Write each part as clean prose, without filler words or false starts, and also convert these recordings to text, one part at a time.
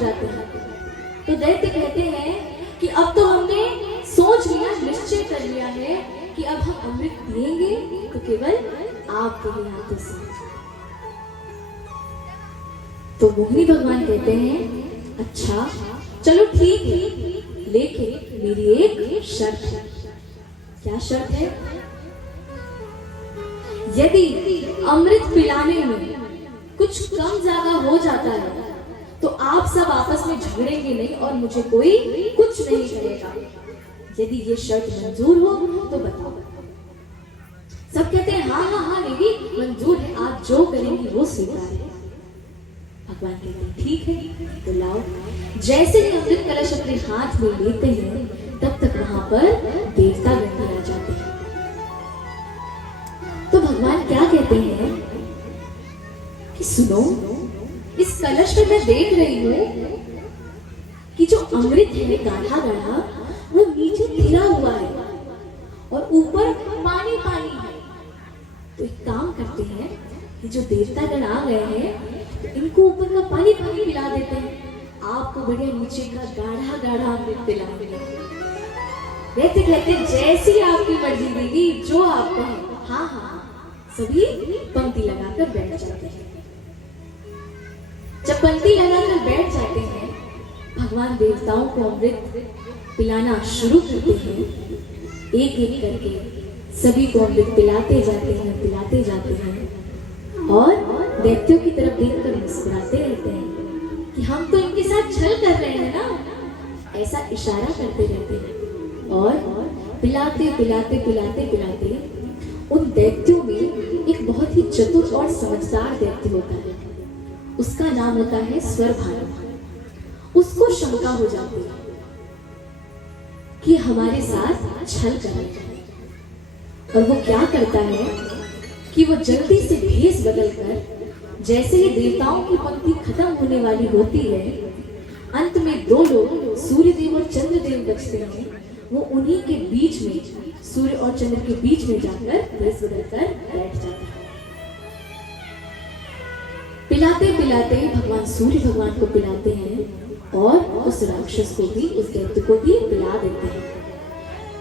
जाते हैं। तो दैत्य कहते हैं कि अब तो हमने सोच लिया, निश्चय कर लिया है कि अब हम अमृत पिएंगे तो केवल आपके ही हाथों से। तो मोहिनी भगवान कहते हैं अच्छा चलो ठीक है, लेकिन मेरी एक शर्त है। क्या शर्त है? यदि अमृत पिलाने में कुछ कम ज्यादा हो जाता है तो आप सब आपस में झगड़ेंगे नहीं और मुझे कोई कुछ नहीं करेगा। यदि ये शर्त मंजूर हो तो बताओ। सब कहते हैं हाँ हाँ हाँ देवी मंजूर है, आप जो करेंगी वो स्वीकार है। भगवान कहते हैं ठीक है, तो लाओ। जैसे ही अमृत कलश अपने हाथ में लेते हैं तब तक वहां पर देवता गण आ जाते हैं। तो भगवान क्या कहते हैं कि सुनो, इस कलश में मैं देख रही हूं कि जो अमृत है गाढ़ा गाढ़ा वो नीचे गिरा हुआ है और ऊपर पानी पानी है। तो एक काम करते हैं कि जो देवता गण आ गए हैं तो इनको ऊपर का पानी पानी पिला देते हैं, आपको बढ़िया नीचे का गाढ़ा गाढ़ा अमृत पिलाएंगे। कहते कहते जैसी आपकी मर्जी देगी, जो आप कहें। हाँ हाँ, सभी पंक्ति लगाकर बैठ जाते हैं। जब पंक्ति लगाकर बैठ जाते हैं भगवान देवताओं को अमृत पिलाना शुरू करते हैं। एक एक करके सभी को अमृत पिलाते जाते हैं और दैत्यों की तरफ देखकर मुस्कुराते रहते हैं कि हम तो इनके साथ छल कर रहे हैं ना, ऐसा इशारा करते रहते हैं। और पिलाते उन दैत्यों में एक बहुत ही चतुर और समझदार दैत्य होता है, उसका नाम होता है स्वरभानु। उसको शंका हो जाती है कि हमारे साथ छल कर रहे हैं, और वो क्या करता है कि वो जल्दी से भेष बदलकर जैसे ही देवताओं की पंक्ति खत्म होने वाली होती है, अंत में दो लोग सूर्यदेव और चंद्रदेव बचते हैं। वो उन्हीं के बीच में, सूर्य और चंद्र के बीच में जाकर भेष बदलकर बैठ जाता है। पिलाते भगवान सूर्य भगवान को पिलाते हैं और उस राक्षस को भी, उस दैत्य को भी पिला देते हैं।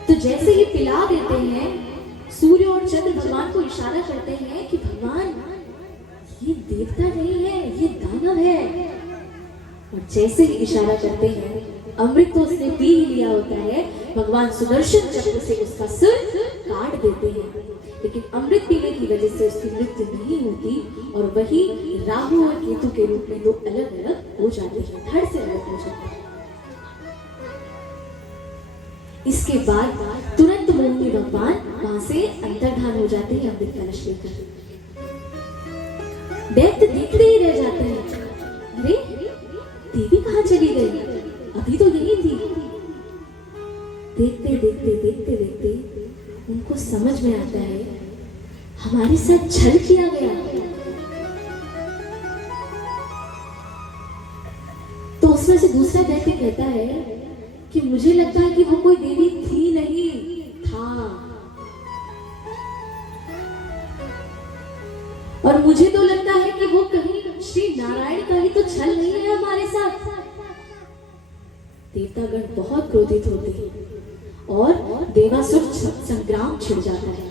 तो जैसे ही पिला देते हैं सूर्य और चंद्र भगवान को इशारा करते हैं कि भगवान ये देवता नहीं है, ये दानव है। और जैसे ही इशारा करते हैं, अमृत तो उसने पी ही लिया होता है, भगवान सुदर्शन चक्र से उसका सिर काट देते हैं। लेकिन अमृत पीने की वजह से उसकी मृत्यु नहीं होती और वही राहु और केतु के रूप में दो अलग अलग हो जाते हैं, धड़ से अलग हो जाते हैं। इसके बाद तुरंत मोहिनी भगवान वहां से अंतर्धान हो जाते हैं अमृत कलश लेकर। दैत्य देखते ही रह जाते हैं, अरे देवी कहाँ चली गई, अभी तो यही थी। देखते उनको समझ में आता है हमारे साथ छल किया गया। तो उसमें से दूसरा दैत्य कहता है कि मुझे लगता है कि वो कोई देवी थी नहीं, था। और मुझे तो लगता है कि वो कहीं श्री नारायण का ही तो छल नहीं है हमारे साथ। देवतागण बहुत क्रोधित होते हैं और देवासुर संग्राम छिड़ जाता है।